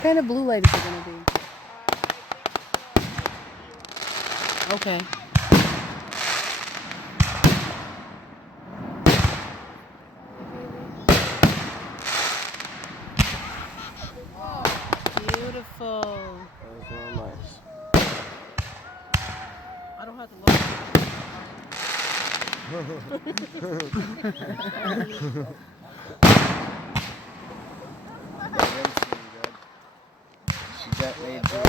What kind of blue light is it going to be? Okay. Beautiful. That was real nice. I don't have to look. She got made good.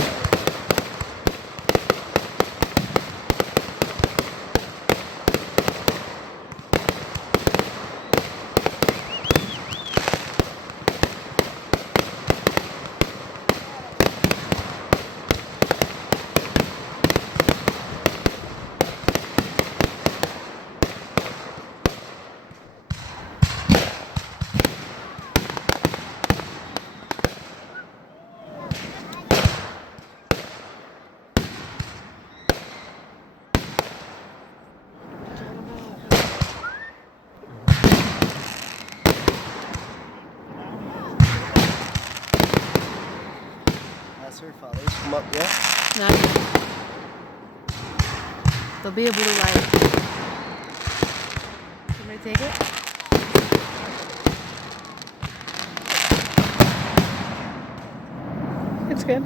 Has her fathers come up yet? Not yet. There'll be a blue light. You want me to take it? It's good.